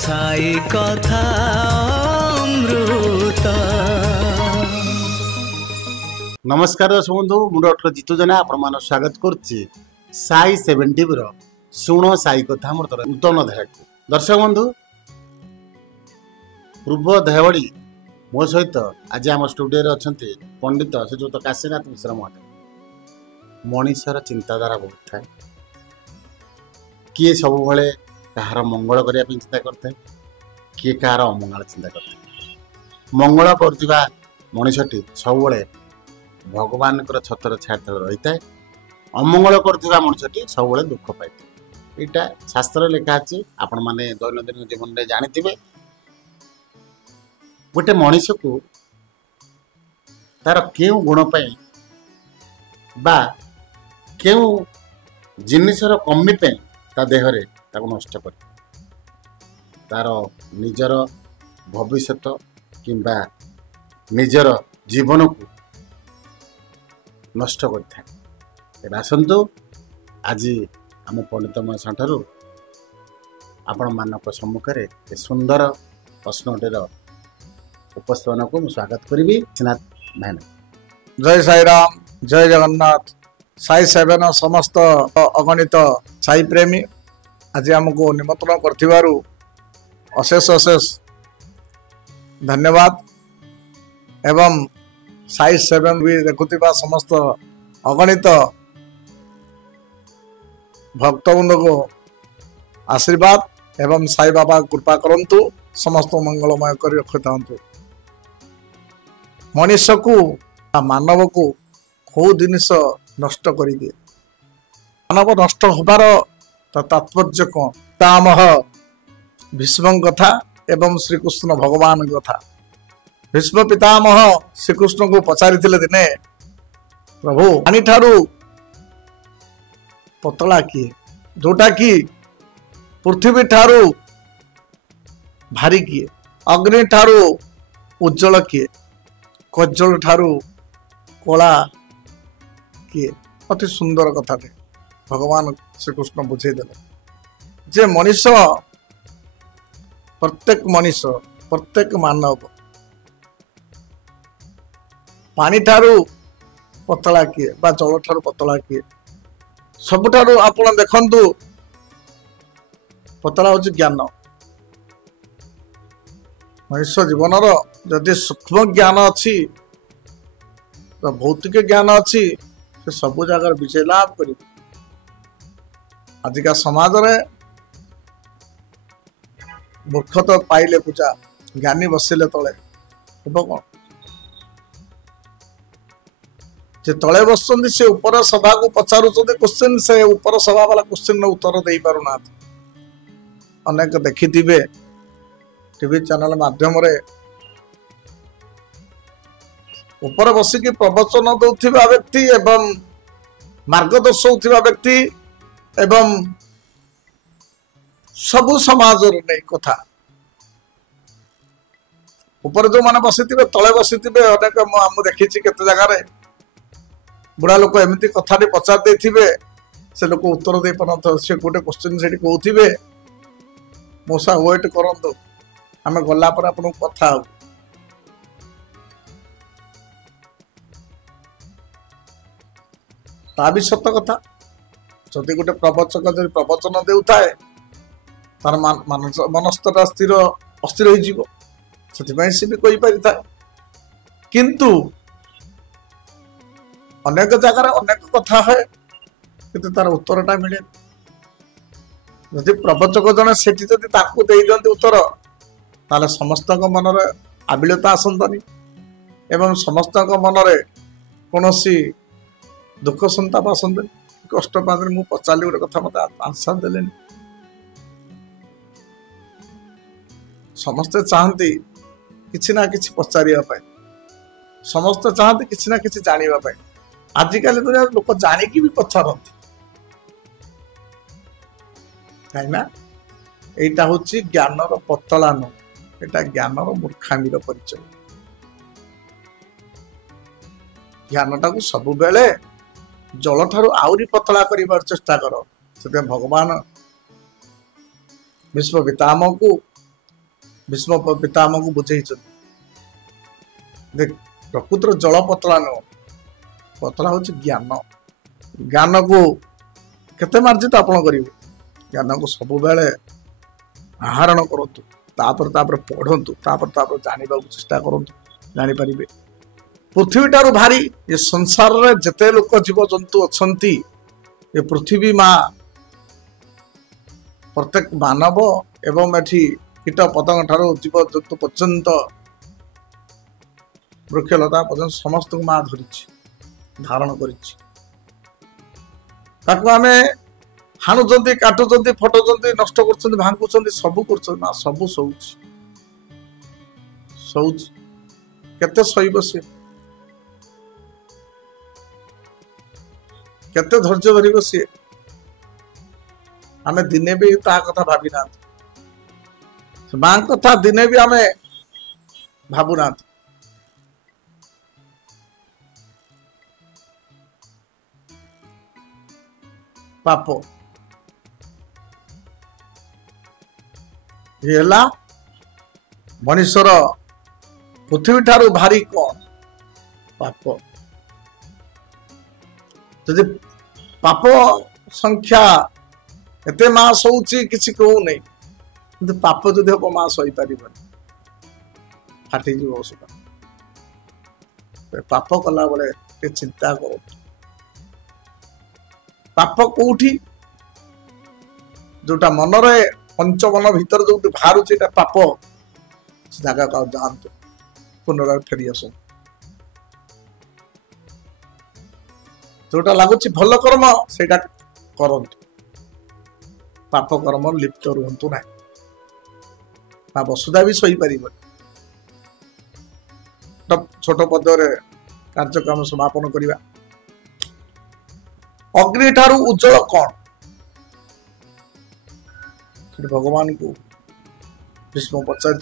साई कथा अमृत। नमस्कार दर्शक बंधु मुझे डॉक्टर जीतू जेना आपण स्वागत करुच्ची साई 7 टीवी शुण साई कथा मोर नूतन अध्याय को। दर्शक बंधु पूर्व अध्यायवड़ी मो सहित आज आम स्टूडियो अच्छा पंडित श्रीजुत काशीनाथ मिश्र महोदय। मनीषर चिंताधारा बहुत थाए, किए सब बेले कहार मंगल करने चिंता करते, किए कहार अमंगल चिंता करते। मंगल कर मनीषटी सब भगवान छतर छाड़ तले रही है, अमंगल कर मनुष्यटी सब दुख पाई। यहाँ शास्त्र लिखा अच्छी आपण मैंने दैनंदिन जीवन में जानी। गोटे मनीष को तार क्यों गुण पाई बा क्यों जिनिसर कमी पे ता देहरे ताको नष्ट कर तार निजर भविष्यत किंबा निजर जीवन को नष्ट कर। आसतु आज आम पंडितमय ठार आपण मान सम्मुखें सुंदर प्रश्नटीर उपस्थापन को स्वागत करी। जय साई राम, जय जगन्नाथ। साई 7 समस्त अगणित साई प्रेमी आज आमको निमंत्रण करथिबारु अशेष अशेष धन्यवाद। एवं साई 7 भी देखुथिबा समस्त अगणित भक्तवृंद को आशीर्वाद एवं साई बाबा कृपा करंतु, समस्त मंगलमय कर रखिथांतु। मनुष्य को मानव को कौ जिनिस नष्ट कर दिए। मानव नष्ट होबार तात्पर्य कौन? पितामह भीष्म कथा एवं श्रीकृष्ण भगवान कथा। भीष्म पितामह श्रीकृष्ण को पचारि दिने, प्रभु पानी ठारू पतला किए, जोटा कि पृथ्वी ठारू भारी किए, अग्नि ठारू उज्जवल किए, कज्जल ठारू कला किए। अति सुंदर कथा भगवान श्रीकृष्ण बुझेदेले जे मनुष्य प्रत्येक मानव पानी ठारू पतला किए बा जल ठारू पतला किए। सबुठारू आपण देखंतु पतला होची ज्ञान। मनुष्य जीवन जदि सूक्ष्म ज्ञान अच्छी तो भौतिक ज्ञान अच्छी से सब जगह विजय लाभ कर। आजिका समाज रे मूर्ख तो पाइले पूजा, ज्ञानी बसिले तले कौन? जे तले बसुंट से ऊपर सभा को पचारुंट क्वेश्चन, से ऊपर सभा वाला क्वेश्चन उत्तर दे पारुना। अनेक देखि टीवी चैनल माध्यम रे ऊपर बसिकी प्रवचन दौथिबा व्यक्ति एवं मार्गदर्श होथिबा व्यक्ति एवं सबु समाज रे कथा ऊपर जो माने बसिथिबे तले बसिथिबे। अनेक हम देखिछि केते जगह रे बुढ़ा लोक एमती कथाटी पचार देथिबे, से लोक उत्तर दे पारन। से गोटे क्वेश्चन सेठी कहउथिबे, मोसा वेट करंतो आमे गला पर आपन कथा हो। ता भी सत्य कथा। जदि गोटे प्रवचक जदि प्रवचन देउथाए तार मनस्तटा स्थिर अस्थिर हो जीवो, सेथिबाई से भी कहि परिथाए। किंतु अनेक जगह अनेक कथा है किंतु तार उत्तरटा मिले। जदि प्रवचक जने सेठी जदि ताकू देई दंते उत्तर, ताले समस्त मन रे आबिलता आसंतानी एवं समस्त मन रे कोनोसी दुख संताप आसंतानी, कष्ट पादे। मु पचाली गोटे कथा मत आंसर देले। समस्ते चाहती किछि ना किछि पचारिया पाए, समस्ते चाहती किछि ना किछि जानिबा पाए। आजिकल दुनिया लोक जानिकी भी पचारती कहीं एटा हूँ ज्ञानर पतला नु, एटा ज्ञानर मूर्खामीर परिचय। ज्ञानटा को सब बेले जल ठारू आउरी पतला करिवार चेष्टा कर। से भगवान विश्व पितामह को भीष्म पितामह को बुझे देख प्रकृतर जल पतला नुह पतला हूँ ज्ञान ज्ञान को केते मार्जित आप करेंगे ज्ञान को सब बेले आहरण करतु पढ़तु जानवा चेष्टा करूँ जापर पृथ्वी ठारू भारी ये संसार रे जिते लोक जीव जंतु अच्छी ये पृथ्वी माँ प्रत्येक मानव एवं एठी कीट पतंग ठारू जीव जंतु पर्यंत वृक्षलता पर्यंत समस्त माँ धरी धारण करी हाणुंट काटुंट फटुंट नष्ट कर भांगुंट सब कर सब शौच केते सहीब सी केते धैर्य धर सी आमे दिने भी ता कथा भावी ना मां कथा दिने भी आमे भावु ना पाप ये मनुष्यर पृथ्वी ठारू भारी कौन पाप जदि पाप संख्या एते मास होची किसी कहू नहीं किंतु पाप जदि हम मास होई परिबन फाटी जीव सुधा पाप कला बेले चिंता करो पाप कोठी जोटा मनरे पंचमन भीतर जो बाहर पाप से जगह का जातु पुनराय फेरी आस जोटा लगुच भल कर्म से करंतु पाप कर्म लिप्त रुहतु ना माँ वसुधा भी सही पार छोट पदरे कार्यक्रम समापन करवा अग्नि ठारू उज्जवल कौन भगवान को भीष्म पचार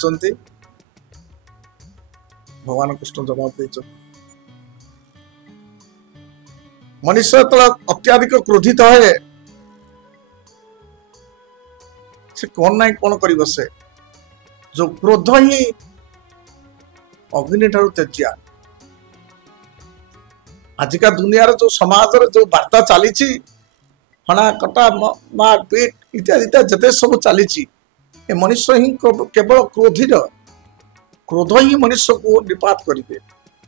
भगवान कृष्ण जवाब दे मनुष्य तो अत्याधिक क्रोधित है से कौन ना कौन कर से जो क्रोध ही अग्नि ठारू तेजिया आजिका दुनिया जो समाज जो वार्ता चली हणा कटा मार पीट इत्यादि जिते सब चली मनुष्य ही केवल क्रोध ही मनुष्य को निपात करदे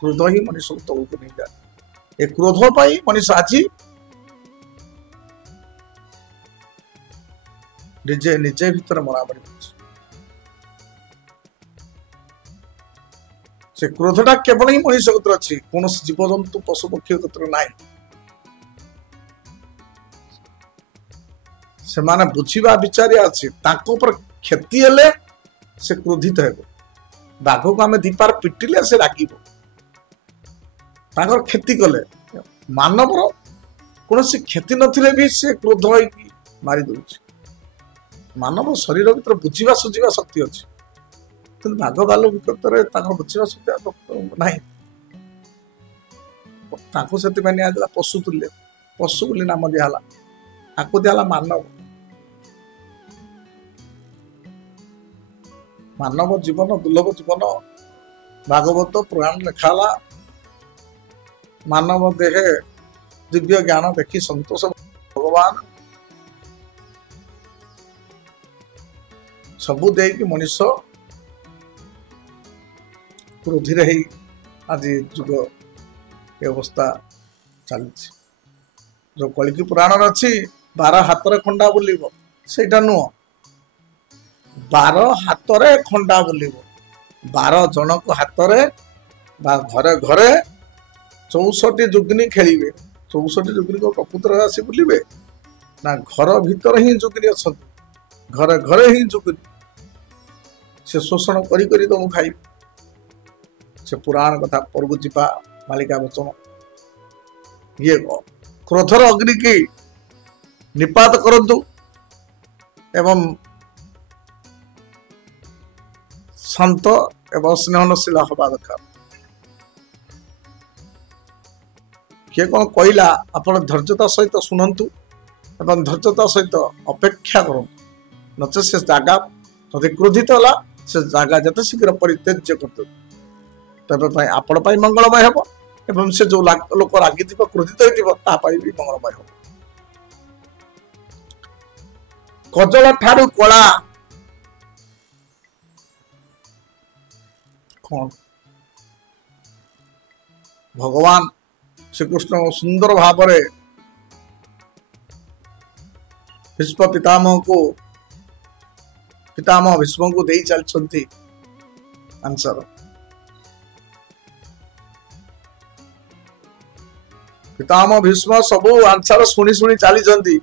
क्रोध ही मनुष्य को तौक नहीं जाए ए क्रोध पर मनुष्य आज निजे निजे भीतर मरामरी से क्रोधटा केवल ही मनुष्य क्षेत्र अच्छी कौन जीवजंतु पशु पक्षी क्षेत्र ना से माने बुझीबा विचारिया अच्छी क्षति हेले से क्रोधित हेबे बाघ को आम दीपार पिटिले से रागिब क्षति कले मानव कौन क्षति नथिले भी से क्रोध होई मारी दउछि मानव शरीर भीतर बुझीबा सुझीबा शक्ति अच्छी कि बाघ बाल विकत बुझा शक्ति ना से निया पशु तुल्य पशु बोली नाम दिहला आपको दिहला मानव मानव जीवन दुर्लभ जीवन भागवत पुराण लिखाला मानव देह दिव्य ज्ञान देखी संतोष भगवान सबू दे कि मनुष्य क्रोधी रही आज जुग ये अवस्था चली जो कलिकी पुराण अच्छी 12 हाथ खंडा बुलिब सेटा नुह 12 हाथ खंडा बुलिब 12 जन को हाथ घरे घरे 64 जुगनी खेलिबे 64 जुगनी को प्रकृत आसी बुलिबे ना घर भीतर ही जुगनी अच्छा घरे घरे ही जुगनी से शोषण करी करी तुम खाई से पुराण कथा परगु जीवा मालिका वचन ये क्रोधर अग्नि की निपात करंतु एवं शांत एवं स्नेहनशील हवा दरकार किए कौन कहला आप धैर्यता सहित शुणु एवं धैर्यता सहित अपेक्षा करूँ नचे से जगह जदि क्रोधित है से जगह जते शीघ्र परित्यज्य करते तबे आपण मंगलमय हम एवं से जो लोक रागी क्रोधित होती भी मंगलमय हम। कजल ठारू कला कौन भगवान श्रीकृष्ण सुंदर भाव भीष्म पितामह भीष्म को दे चलती आंसर। पितामह भीष्म सबू आंसर शुणी शुणी चली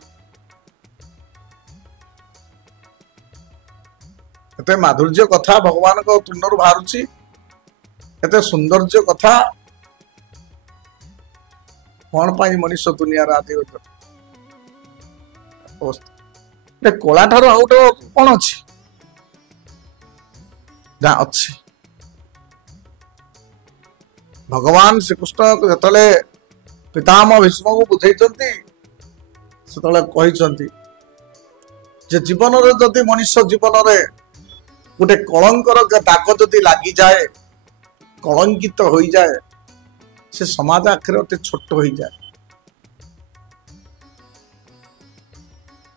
एते माधुर्य कथा भगवान को तुंडर बाहर एते सौंदर्य कथा कौन पाई मनुष्य दुनिया आदि कला ठार आउटे कौन अच्छी अच्छी भगवान श्रीकृष्ण जो पितामह भीष्म को बुझे से जीवन जदि मनुष्य जीवन गोटे कलंकर दाग जदि लगी जाए कलंकित हो जाए से समाज आखिर अति छोट हो जाए।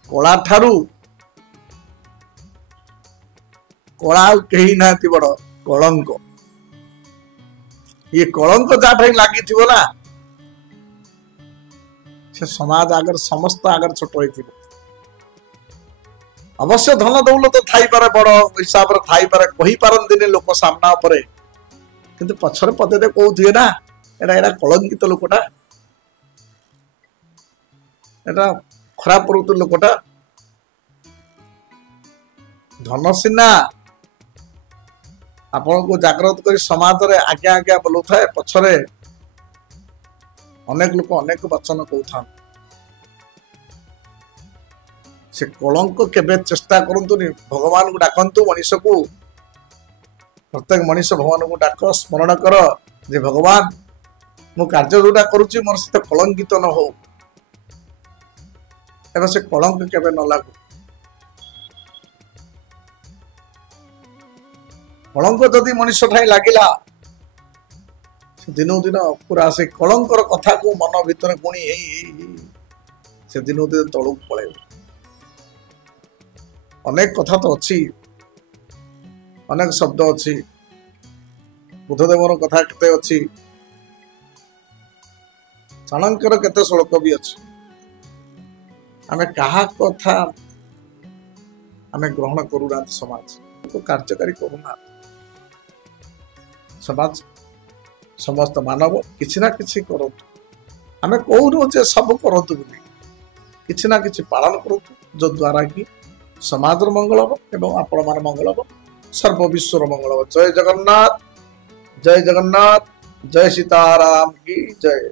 कला ठारू कला कहीं ना बड़ कलंक ये कलंक जहाँ लगी ना से समाज आगर समस्त आगर छोट हो। अवश्य धन दौलत थाई पारे बड़ हिसाब से थाई पारे कही पारंती लोक सामना पर किंतु पछरे पदे कहते ना एटा एटा कलंकित लोकटा एटा खराब प्रवृत्ति लोकटा धन सीना आपण को जागृत कर समाज रे आज्ञा आज्ञा बोलू थाए पछरे अनेक लोक अनेक वचन कहता से कलंक केबे चेष्टा करंतुनी भगवान को डाकंतु मनुष्य को प्रत्येक मनुष्य भगवान को डाक स्मरण कर जे भगवान मो कार्य जोटा करुच्ची मोर सहित कलंकित न हो एवं से कलंक केबे न लागू। कलंक जदि मनुष्य ठाई लागिला दिनों दिन पूरा से कलंकर कथा को मन भीतर गुणी से दिनों दिन तलू पड़े। अनेक कथा तो अच्छी अनेक शब्द अच्छी बुद्धदेवर कथा केते अच्छी चाणक्यर केते श्लोक भी अच्छी आमे कहा कथा आमे ग्रहण करूना समाज को कार्यकारी करूना समाज समस्त मानव किसी ना किसी करूँ आमे कहूँ जे सब करूँ किसी ना किसी पालन करूँ जो द्वारा कि समाज मंगल हम एवं आपण मान मंगल हम सर्व विश्वर मंगल हम। जय जगन्नाथ जय सीताराम की जय।